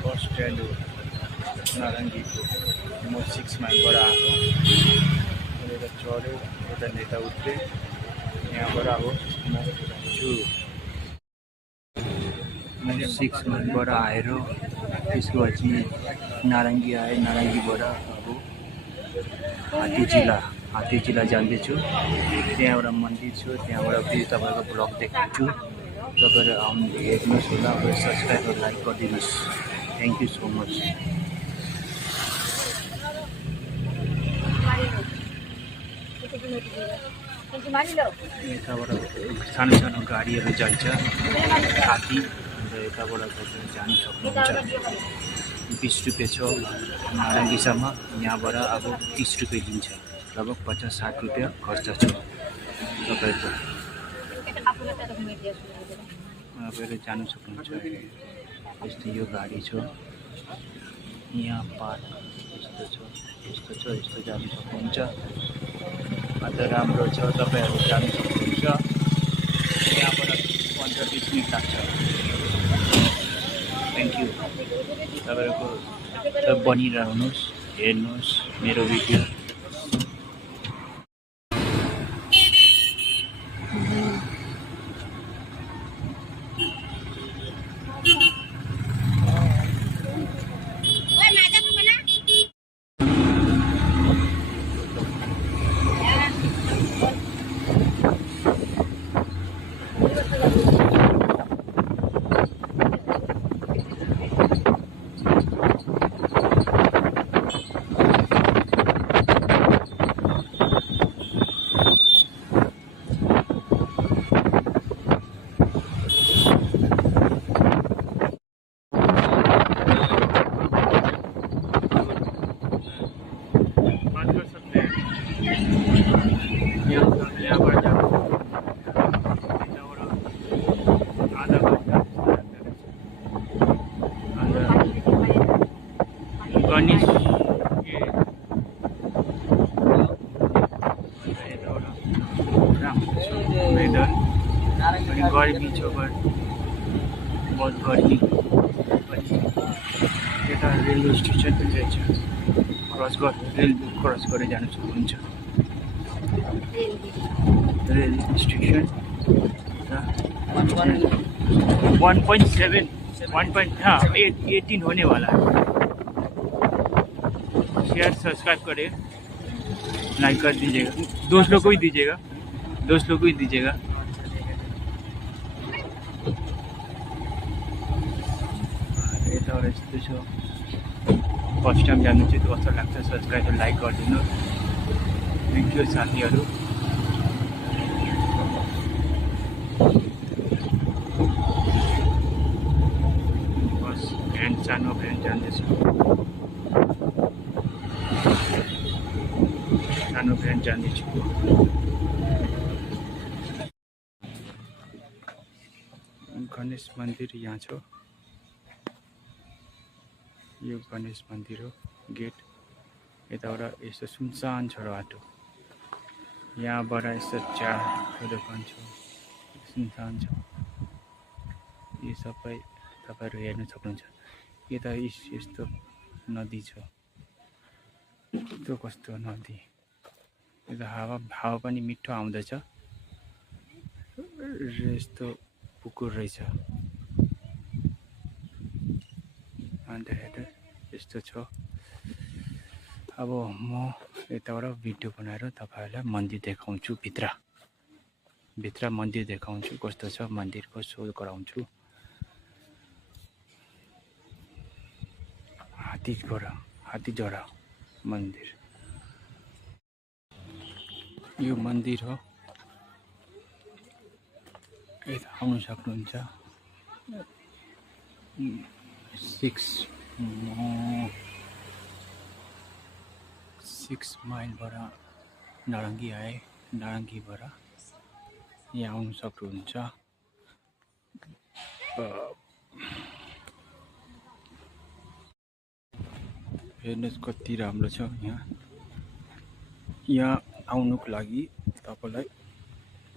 Bus stand हो नारङ्गीको। म 6 माइलबाट आएको, यता चढ्यो, यता नेता उत्रेँ, यहाँबाट अब म जान्छु। म 6 माइलबाट आएर त्यसपछि नारङ्गी आएँ, नारङ्गीबाट अब हात्तीझिला जाँदैछु। त्यहाँ एउटा मन्दिर छ, त्यहाँबाट फेरि तपाईँको ब्लग देखाउँछु। तपाईँहरू आउनु हेर्नुहोस् होला, सब्सक्राइब र लाइक गरिदिनुहोस्। Thank you so much. यताबाट सानो सानो गाडीहरू जान्छ, हात्ती, अन्त यताबाट जानु सक्नुहुन्छ। 20 रुपियाँ छ नारङ्गीसम्म, यहाँबाट अब 30 रुपियाँ लिन्छ, लगभग 50-60 रुपियाँ खर्च छ तपाईँको। तपाईँहरू जानु सक्नुहुन्छ। यस्तो यो गाडी छ, यहाँ पार्क यस्तो छ, यस्तो जानु सक्नुहुन्छ। अन्त राम्रो छ, तपाईँहरू जानु सक्नुहुन्छ। यहाँबाट 15-20 मिनट लाग्छ। Thank you. तपाईँहरूको बनिरहनुहोस्, हेर्नुहोस् मेरो भिडियो। गणेश वेदर अनि गर्मी छ, बहुत गर्मी। यता रेलवे स्टेसन पनि रहेछ, रेल क्रस गरेर जानु सक्नुहुन्छ। रेलवे स्टेसन 1.18 होने वाला है। शेयर सब्सक्राइब करें, लाइक कर दीजिएगा, दोस्त लोग को भी दीजिएगा। यताबाट यस्तो छ, फर्स्ट टाइम जानु चाहिँ कस्तो लाग्छ सब्सक्राइब र लाइक गरिदिनु। थ्याङ्क यू साथीहरू। बस सानो भ्यान जाँदैछ, सानो भ्यान जाँदैछु। गणेश मन्दिर यहाँ छ, यो गणेश मन्दिर हो गेट। यताबाट यस्तो सुनसान छ बाटो, यहाँबाट यस्तो चियाको दोकान छ, सुनसान छ। यो सबै तपाईँहरू हेर्न सक्नुहुन्छ। यता यस्तो नदी छ, त्यो कस्तो नदी, यता हावा पनि मिठो आउँदैछ। यस्तो पुकुर रहेछ, अन्त हेर्नु यस्तो छ। अब म यताबाट भिडियो बनाएर तपाईँहरूलाई मन्दिर देखाउँछु, भित्र मन्दिर देखाउँछु, कस्तो छ मन्दिरको सो गराउँछु। हात्तीझरा मन्दिर, यो मन्दिर हो। यता आउनु सक्नुहुन्छ। 6 माइलबाट नारङ्गी आए, नारङ्गीबाट यहाँ आउनु सक्नुहुन्छ। हेर्नुहोस् कति राम्रो छ। यहाँ आउनुको लागि तपाईँलाई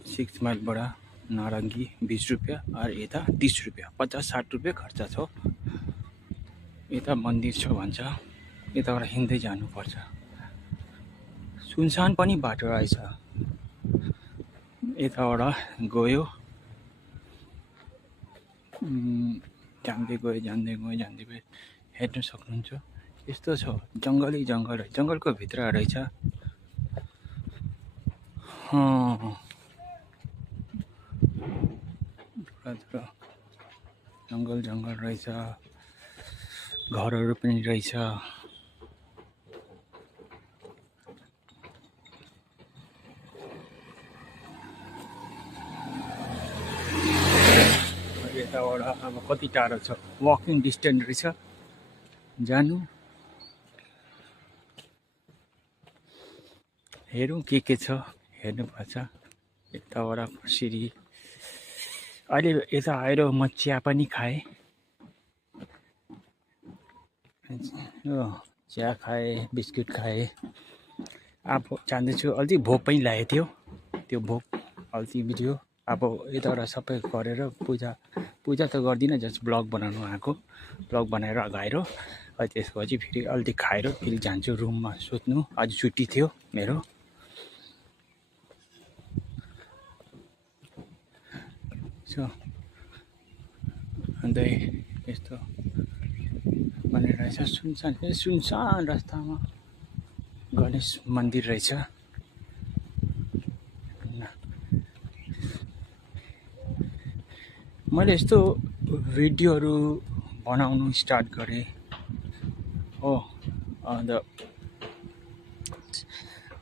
6 माइलबाट नारङ्गी 20 रुपियाँ, और यता 30 रुपियाँ, 50-60 रुपियाँ खर्च छ। यता मन्दिर छ भन्छ, यताबाट हिँड्दै जानुपर्छ। सुनसान पनि बाटो रहेछ, यताबाट गयो जाँदै गयो हेर्न सक्नुहुन्छ। यस्तो छ, जङ्गलै जङ्गल, जङ्गलको भित्र रहेछ। जङ्गल रहेछ, घरहरू पनि रहेछ। यताबाट अब कति टाढो छ, वकिङ डिस्टेन्स रहेछ जानु। हेरौँ के छ, हेर्नुपर्छ। यताबाट कसरी अहिले यता आएर म चिया पनि खाएँ, चिया खाएँ, बिस्कुट खाएँ। अब जाँदैछु, अलि भोक पनि लागेको थियो, त्यो भोक अलि मिल्यो। अब यताबाट सबै गरेर पूजा त गर्दिनँ, जस्ट ब्लग बनाउनु आएको, ब्लग बनाएर गएर त्यसपछि फेरि अलि खाएर फेरि जान्छु रुममा सुत्नु। आज छुट्टी थियो मेरो। अन्त यस्तो भनेर रहेछ, सुनसान रास्तामा गणेश मन्दिर रहेछ। मैले यस्तो भिडियोहरू बनाउनु स्टार्ट गरेँ हो, अन्त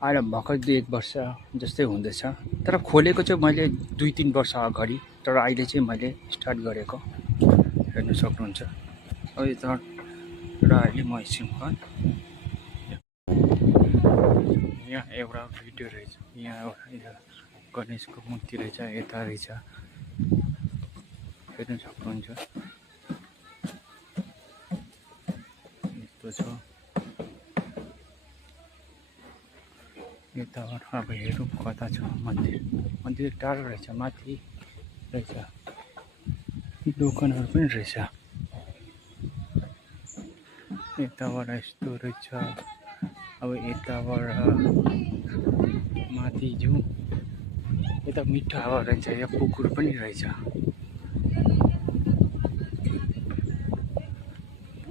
आएर भर्खर 1 वर्ष जस्तै हुँदैछ। तर खोलेको चाहिँ मैले 2-3 वर्ष अगाडि, तर अहिले चाहिँ मैले स्टार्ट गरेको, हेर्न सक्नुहुन्छ। अब यता र अहिले म एकछिन यहाँ एउटा भिडियो रहेछ, यहाँ एउटा गणेशको मूर्ति रहेछ, यता रहेछ, हेर्न सक्नुहुन्छ। यस्तो छ, यताबाट अब हेरौँ कता छ मन्दिर टाढो रहेछ, माथि रहेछ, दोकानहरू पनि रहेछ। यताबाट यस्तो रहेछ। अब यताबाट माथि जाउँ, यता मिठो हावा रहेछ, यहाँ कुकुर पनि रहेछ,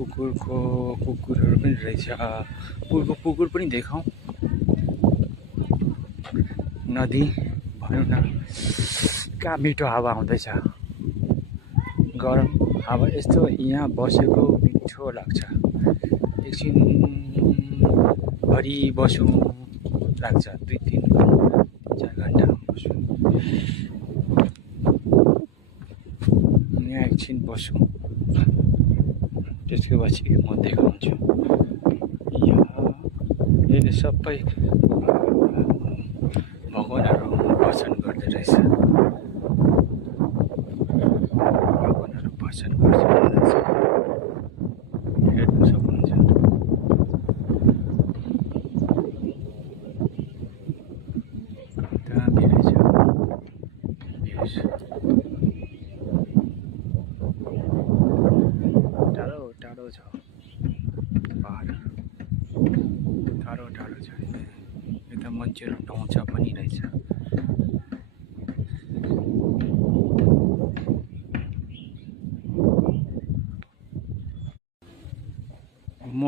कुकुरहरू पनि रहेछ। कुकुर पनि देखाउँ, नदी भनौँ न, कहाँ मिठो हावा आउँदैछ, गरम हावा, यस्तो यहाँ बसेको मिठो लाग्छ। एकछिन भरि बसौँ लाग्छ, 2-3-4 घन्टा बसौँ। यहाँ एकछिन बसौँ, त्यसको पछि म देखाउँछु। यहाँ सबै भगवानहरू भजन गर्दै रहेछ, हेर्न सक्नुहुन्छ। दामी रहेछ, टाढो छ पहाड, टाढो छ। यता मान्छेहरू ढाउँछ पनि रहेछ। म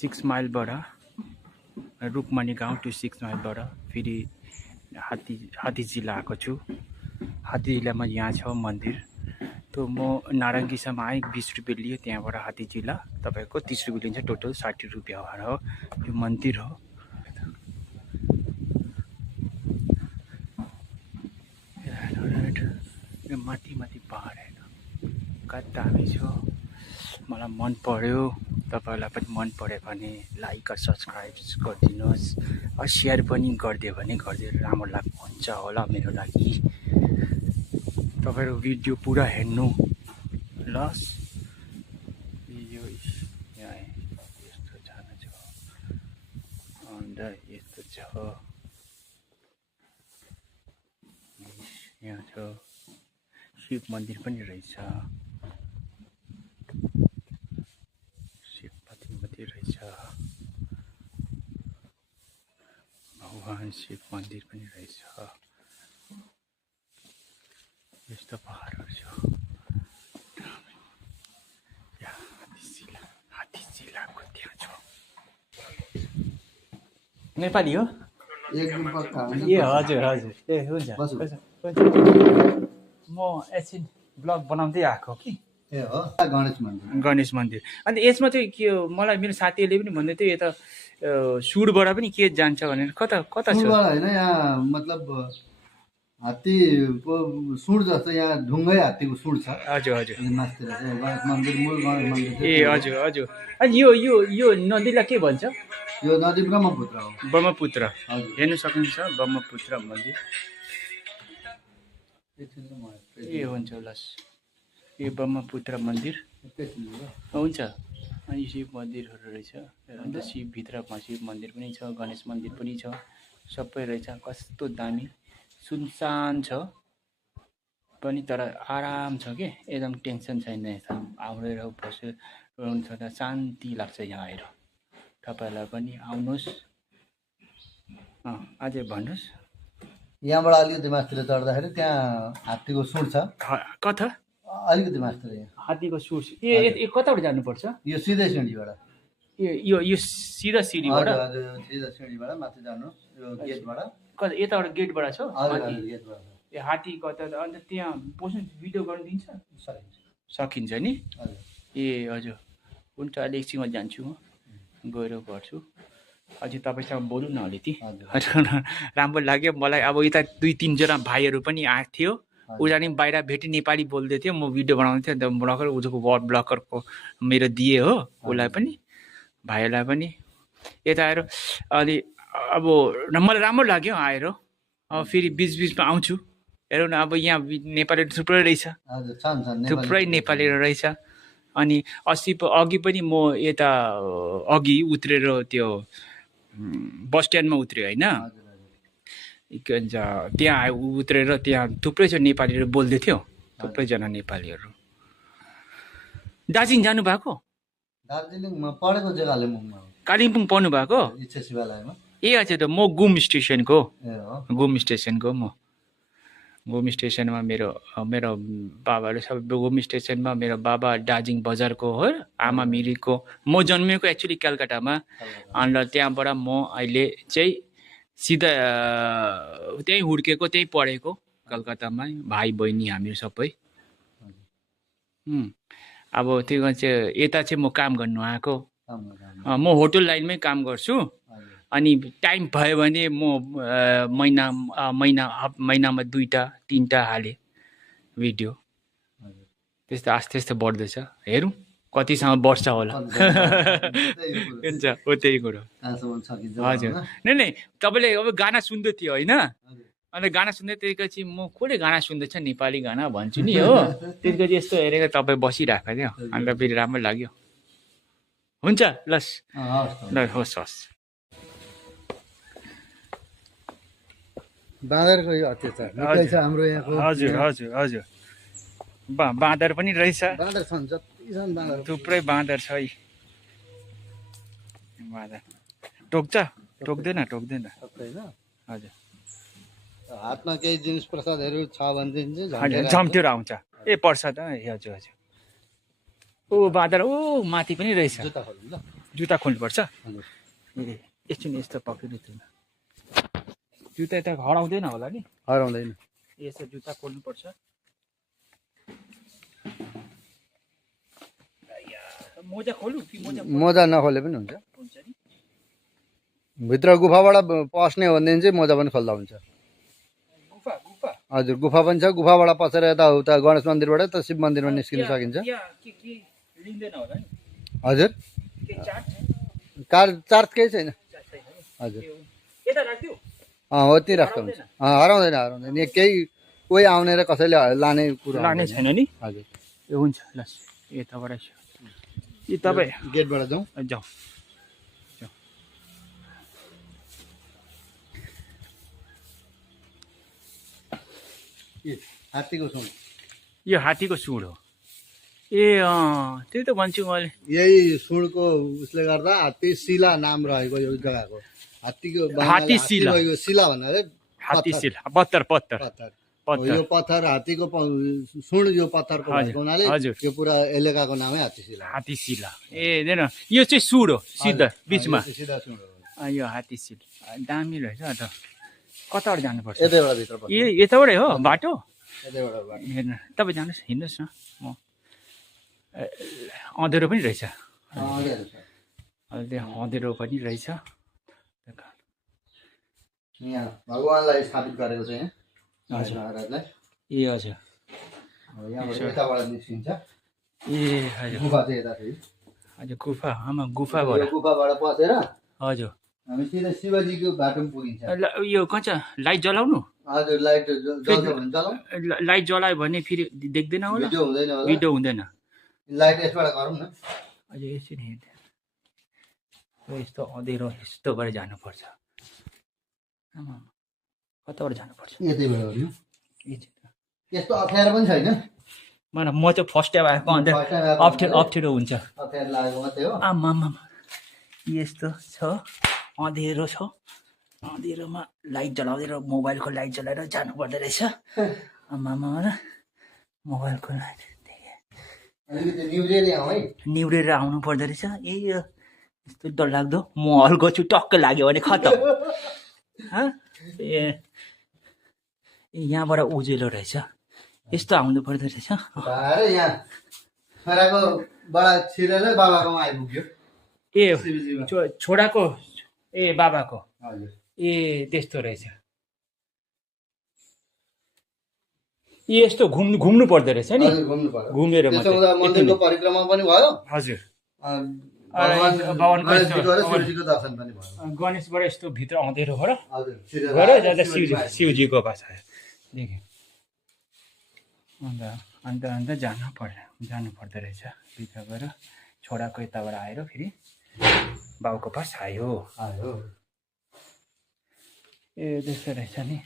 6 माइलबाट रुकमणी गाउँ टु 6 माइलबाट फेरि हात्तीझिला आएको छु। हात्तीझिलामा यहाँ छ मन्दिर, त म नारङ्गीसम्म आएँ, 20 रुपियाँ लियो, त्यहाँबाट हात्तीझिला तपाईँको 30 रुपियाँ लिन्छ, टोटल 60 रुपियाँ हो। यो मन्दिर हो। यो माथि पहाड हेर्नु कति दामी छ, मलाई मन पर्यो। तपाईँहरूलाई पनि मन पर्यो भने लाइक र सब्सक्राइब गरिदिनुहोस्, सेयर पनि गरिदियो भने राम्रो हुन्छ होला मेरो लागि। तपाईँहरू भिडियो पुरा हेर्नु ल। यो यहाँ यस्तो जानु छ, अन्त यस्तो छ, यहाँ छ शिव मन्दिर पनि रहेछ। भगवान शिव मन्दिर पनि रहेछ यस्तो पहाडहरू छ हात्तीशिलाको त्यहाँ छ नेपाली हो ए हजुर हजुर ए हुन्छ म एकछिन ब्लग बनाउँदै आएको कि ए हो गणेश मन्दिर अन्त यसमा चाहिँ के हो मलाई मेरो साथीहरूले पनि भन्दै थियो यता सुडबाट पनि के जान्छ भनेर कता कता छ होइन यहाँ मतलब हात्तीको सुँड जस्तो यहाँ ढुङ्गै हात्तीको सुँड छ हजुर हजुर मासतिर चाहिँ गणेश मन्दिर मूल गणेश मन्दिर ए हजुर हजुर अनि यो नदीलाई के भन्छ यो नदी ब्रह्मपुत्र हो ब्रह्मपुत्र हजुर हेर्नु सक्नुहुन्छ ब्रह्मपुत्र मन्दिर ए हुन्छ लस यो ब्रह्मपुत्र मन्दिर हुन्छ अनि शिव मन्दिरहरू रहेछ अन्त शिवभित्रमा शिव मन्दिर पनि छ गणेश मन्दिर पनि छ सबै रहेछ कस्तो दामी सुनसान छ पनि तर आराम छ के एकदम टेन्सन छैन यता आउँदै बस्यो रहन्छ त शान्ति लाग्छ यहाँ आएर तपाईँहरूलाई पनि आउनुहोस् अझै भन्नुहोस् यहाँबाट अलिकति मासतिर चढ्दाखेरि त्यहाँ हात्तीको सुँड छ कता अलिकति मासतिर यहाँ हात्तीको सुर ए कताबाट जानुपर्छ यो सिधै सिँढीबाट यो सिधा सिँढीबाट हजुर सिधा सिँढीबाट माथि जानु यो गेटबाट कता यताबाट गेटबाट छ हजुर हात्ती गेटबाट ए हात्ती कता अन्त त्यहाँ बस्नु भिडियो गर्नु दिन्छ सकिन्छ सकिन्छ नि हजुर ए हजुर हुन्छ अहिले एकछिनमा जान्छु म गएर गर्छु अझै तपाईँसँग बोलौँ न अलिकति हजुर राम्रो लाग्यो मलाई अब यता 2-3 जना भाइहरू पनि आएको थियो उजानी बाहिर भेटी नेपाली बोल्दै थियो म भिडियो बनाउँदै थिएँ अन्त ब्लगर उसको वर्ड ब्लगरको मेरो दिएँ हो उसलाई पनि भाइहरूलाई पनि यता आएर अलि अब मलाई राम्रो लाग्यो आएर अब फेरि बिचबिचमा आउँछु हेरौँ न अब यहाँ नेपालीहरू थुप्रै रहेछ थुप्रै नेपालीहरू रहेछ अनि अघि पनि म यता अघि उत्रेर त्यो बस स्ट्यान्डमा उत्रेँ होइन के भन्छ त्यहाँ उत्रेर त्यहाँ थुप्रै छ नेपालीहरू बोल्दै थियो थुप्रैजना नेपालीहरू दार्जिलिङ जानुभएको दार्जिलिङमा पढेको जग्गा कालिम्पोङमा कालिम्पोङ पढ्नु भएको इच्छा शिवालयमा ए अच्छा त म घुम स्टेसनको घुम स्टेसनमा मेरो बाबाहरू सबै घुम स्टेसनमा मेरो बाबा दार्जिलिङ बजारको हो आमा मिरिकको म जन्मेको एक्चुअली कलकत्तामा अन्त त्यहाँबाट म अहिले चाहिँ सिधा त्यहीँ हुर्केको त्यहीँ पढेको कलकत्तामा भाइ बहिनी हामीहरू सबै अब त्यो चाहिँ यता चाहिँ म काम गर्नु आएको म होटल लाइनमै काम गर्छु अनि टाइम भयो भने म महिनामा 2-3टा हालेँ भिडियो त्यस्तो आस्ते आस्ते बढ्दैछ हेरौँ कतिसम्म बढ्छ होला हुन्छ हो त्यही कुरो हजुर नै तपाईँले अब गाना सुन्दै थियो होइन अन्त गाना सुन्दै त्यसपछि म कसले गाना सुन्दैछ नेपाली गाना भन्छु नि हो त्यसपछि यस्तो हेरेर तपाईँ बसिरहेको थियो अन्त फेरि राम्रो लाग्यो हुन्छ लस ल होस् होस् बाँदरको यो अत्याचार छ हाम्रो यहाँको हजुर हजुर हजुर बाँदर पनि रहेछ बाँदर छन् जति छन् बाँदर थुप्रै बाँदर छ है बाँदर टोक्छ टोक्दैन हजुर हातमा केही जिनिस प्रसादहरू छ भनेदेखि चाहिँ झम्टेर आउँछ ए प्रसाद हजुर हजुर ओ बाँदर ओ माथि पनि रहेछ जुत्ता खोल्नुपर्छ ए एकछिन यस्तो पक्रिनु जुत्ता यता हराउँदैन होला नि हराउँदैन यसो जुत्ता खोल्नुपर्छ मोजा खोलु कि मोजा नखोले पनि हुन्छ भित्र गुफाबाट पस्ने हो भनेदेखि चाहिँ मोजा पनि खोल्दा हुन्छ हजुर गुफा पनि छ गुफाबाट पसेर यता उता गणेश मन्दिरबाट त शिव मन्दिरमा निस्किन सकिन्छ हजुर चार्ज केही छैन हजुर हो त्यही राख्दा हुन्छ हराउँदैन केही कोही आउने र कसैले लाने कुरा लाने छैन नि हजुर ए हुन्छ ल यताबाट ए तपाईँ गेटबाट जाउँ हात्तीको सुँड यो हात्तीको सुँड हो ए त्यही त भन्छु मैले। यही सुनको उसले गर्दा हात्ती शिला नाम रहेको यो जग्गाको। हात्तीको हात्ती शिला। यो शिला भन्नाले हात्ती शिला, पत्थर पत्थर पत्थर। पत्थर। यो पत्थर हात्तीको सुन यो पत्थरको भएको हुनाले हजुर। यो पुरा एलेकाको नामै हात्ती शिला। हात्ती शिला। ए हेर्न यो चाहिँ सुड हो सिधा बिचमा। सिधा सुन हो। यो हात्ती शिला दामी रहेछ त। कताबाट जानुपर्छ? यतैबाट भित्र पर्छ। ए यताबाटै हो बाटो? यतैबाट बाटो। हेर्न तपाईँ जानुहोस्, हिँड्नुहोस् न। म अँधेरो पनि रहेछ, अहिले अँधेरो पनि रहेछ। यहाँ भगवानलाई स्थापित गरेको छ यहाँ हजुर। महाराजलाई। ए हजुर। यहाँबाट यताबाट निस्किन्छ। ए हजुर। गुफा चाहिँ यता थियो। हजुर गुफा, आमा गुफाबाट। यो गुफाबाट पसेर हजुर। हामी सिधै शिवजीको बाटोमा पुगिन्छ। यो कहाँ छ? लाइट जलाउनु? हजुर लाइट जल्छ भने चलाउँ। लाइट जलायो भने फेरि देख्दैन होला, भिडियो हुँदैन होला। भिडियो हुँदैन। लाइट यसबाट गरौँ न। हजुर यसरी हेर्दैन, यस्तो अँधेरो यस्तो गरेर जानुपर्छ। आमा कताबाट जानुपर्छ? यतैबाट हो। यस्तो अप्ठ्यारो पनि छैन। मलाई म चाहिँ फर्स्ट टाइम आएको, अन्त अप्ठ्यारो हुन्छ। अप्ठ्यारो लागेको मात्रै हो। आमा यस्तो छ, अँधेरो छ। अँधेरोमा लाइट जलाउँदै मोबाइलको लाइट जलाएर जानु पर्दो रहेछ। आमा मोबाइलको लाइट अलिकति निहुरेर आउँ है। निहुरेर आउनु पर्दो रहेछ। ए यस्तो डरलाग्दो, म हल्को छु टक्क लाग्यो भने खतम। ए यहाँबाट उजेलो रहेछ, यस्तो आउनु पर्दो रहेछ। यहाँ छोराको बडा छिरेर बाबाकोमा आइपुग्यो। ए छोराको ए बाबाको। हजुर। ए त्यस्तो रहेछ। ए यस्तो घुम्नु पर्दो रहेछ नि। घुम्नु पर्यो। घुमेर मन्दिरको परिक्रमा पनि भयो। हजुर। शिवजीको दर्शन पनि भयो। गणेशबाट यस्तो भित्र अँधेरो हो र हजुर। गएर जाँदा शिवजीको बासा देखेँ। अन्त जानु पर्दो रहेछ भित्र गएर। छोराको यताबाट आएर फेरि बाउको पास आयो। ए त्यस्तो रहेछ नि।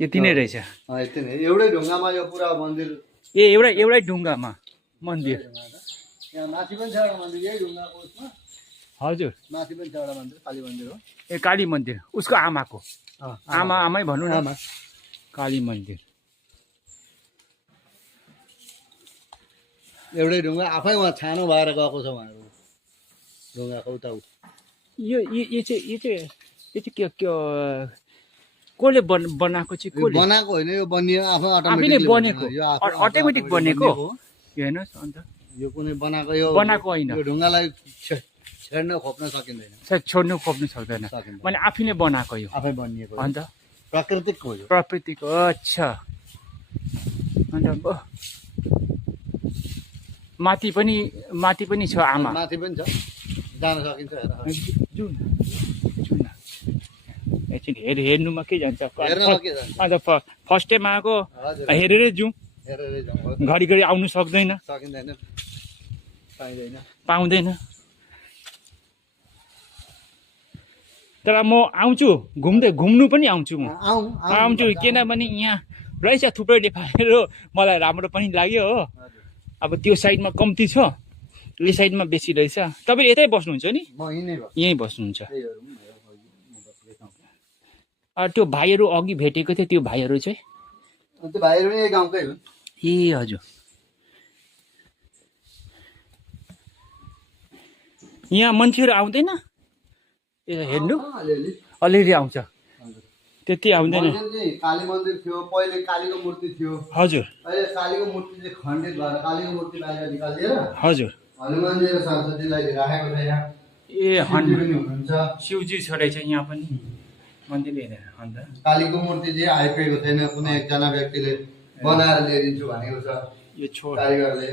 यति नै रहेछ। यति नै, एउटै ढुङ्गामा यो पुरा मन्दिर। ए एउटै ढुङ्गामा मन्दिर। यहाँ माथि पनि छ एउटा मन्दिर यही ढुङ्गाको उसमा। हजुर। माथि पनि छ एउटा मन्दिर, काली मन्दिर हो। ए काली मन्दिर, उसको आमाको। आमै भनौँ न। काली मन्दिर एउटै ढुङ्गा आफै उहाँ छानो भएर गएको छ उहाँहरू ढुङ्गाको उता। यो चाहिँ के कसले बनाएको चाहिँ कसले बनाएको होइन, यो बनियो आफै आफैले बनेको, अटोमेटिक बनेको। हेर्नुहोस् अन्त यो कुनै बनाएको यो बनाएको होइन। यो ढुङ्गालाई छेड्न खोप्न सकिँदैन। छोड्नु खोप्नु सक्दैन, मैले आफैले बनाएको यो। आफै बनिएको अन्त प्राकृतिक हो यो। प्राकृतिक। अच्छा। अन्त माथि पनि छ आमा। माथि पनि छ, जान सकिन्छ। जाउँ न एकछिन हेर्नुमा के जान्छ। अन्त फर्स्ट टाइम आएको हेरेरै जाउँ। घरि आउनु सक्दैन, सकिँदैन, पाउँदैन। तर म आउँछु, घुम्नु पनि आउँछु। म आउँछु किनभने यहाँ रहेछ थुप्रै नेपालीहरू, मलाई राम्रो पनि लाग्यो हो। अब त्यो साइडमा कम्ती छ, यो साइडमा बेसी रहेछ। तपाईँ यतै बस्नुहुन्छ नि? यहीँ बस्नुहुन्छ। त्यो भाइहरू अघि भेटेको थियो, त्यो भाइहरू चाहिँ? त्यो भाइहरू यही गाउँकै हुन्। ए हजुर। यहाँ मान्छेहरू आउँदैन हेर्नु? अलिअलि आउँछ, त्यति आउँदैन। काली मन्दिर थियो पहिले, कालीको मूर्ति थियो। हजुर। अहिले कालीको मूर्ति चाहिँ खण्डित भएर कालीको मूर्ति बाहिर निकालिदिएर हजुर हनुमानजी र सरस्वतीलाई राखेको छ यहाँ। ए हनुमान पनि हुनुहुन्छ, शिवजी छ रहेछ यहाँ पनि मन्दिर हेरेर। अन्त कालीको मूर्ति चाहिँ आइपुगेको छैन, कुनै एकजना व्यक्तिले बनाएर ल्याइदिन्छु भनेको छ यो छोड कारिगरले।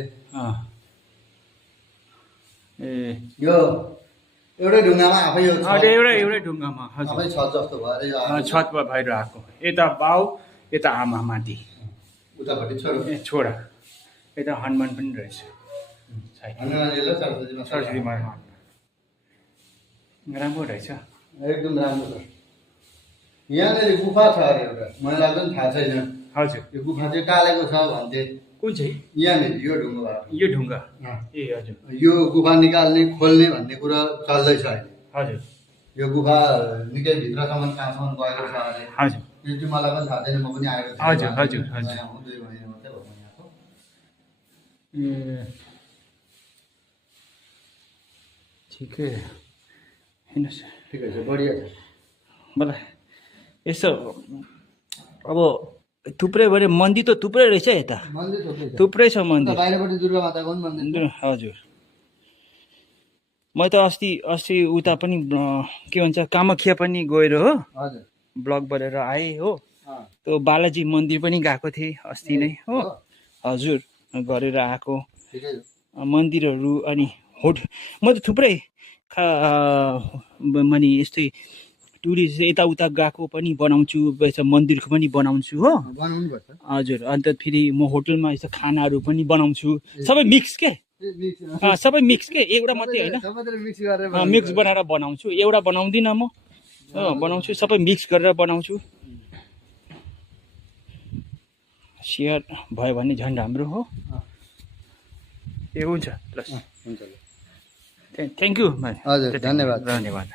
ए यो एउटै ढुङ्गामा आफै यो एउटै ढुङ्गामा आफै छत जस्तो भएर यो छतमा भएर आएको। यता बाउ, यता आमा माथि, उतापट्टि छोरा। छोरा यता हनुमान पनि रहेछ। सरस्वतीमा राम्रो रहेछ, एकदम राम्रो छ। यहाँनिर गुफा छ अरे एउटा, मलाई पनि थाहा छैन। हजुर। यो गुफा चाहिँ टालेको छ भन्थे। कुन चाहिँ यहाँनिर यो ढुङ्गा यो ढुङ्गा अँ। ए हजुर यो गुफा निकाल्ने खोल्ने भन्ने कुरा चल्दैछ अहिले हजुर यो गुफा निकै भित्रसम्म कहाँसम्म गएको छ अहिले हजुर यो चाहिँ मलाई पनि थाहा छैन म पनि आएको थिएँ हजुर, हजुर, हजुर। नयाँ हुँ 2 महिना मात्रै भयो म यहाँको ए ठिकै हेर्नुहोस् ठिकै छ बढिया छ मलाई यसो अब थुप्रै बढी मन्दिर त थुप्रै रहेछ यता मन्दिर थुप्रै छ थुप्रै छ अन्त मन्दिर बाहिरपट्टि दुर्गा माताको पनि मन्दिर छ। हजुर म त अस्ति उता पनि के भन्छ कामाख्या पनि गएर हो हजुर ब्लग गरेर आएँ हो अँ। त्यो बालाजी मन्दिर पनि गएको थिएँ अस्ति नै हो हजुर गरेर आएको ठिकै छ मन्दिरहरू अनि म त थुप्रै माने यस्तै टुरिस्ट यताउता गएको पनि बनाउँछु मन्दिरको पनि बनाउँछु हो बनाउनु पर्छ हजुर अन्त फेरि म होटलमा यस्तो खानाहरू पनि बनाउँछु सबै मिक्स के सबै मिक्स के एउटा मात्रै होइन सबैतिर मिक्स गरेर मिक्स बनाएर बनाउँछु एउटा बनाउँदिनँ म बनाउँछु सबै मिक्स गरेर बनाउँछु सेयर भयो भने झन् राम्रो हो ए हुन्छ ल हुन्छ ल थ्याङ्क यू हजुर धन्यवाद धन्यवाद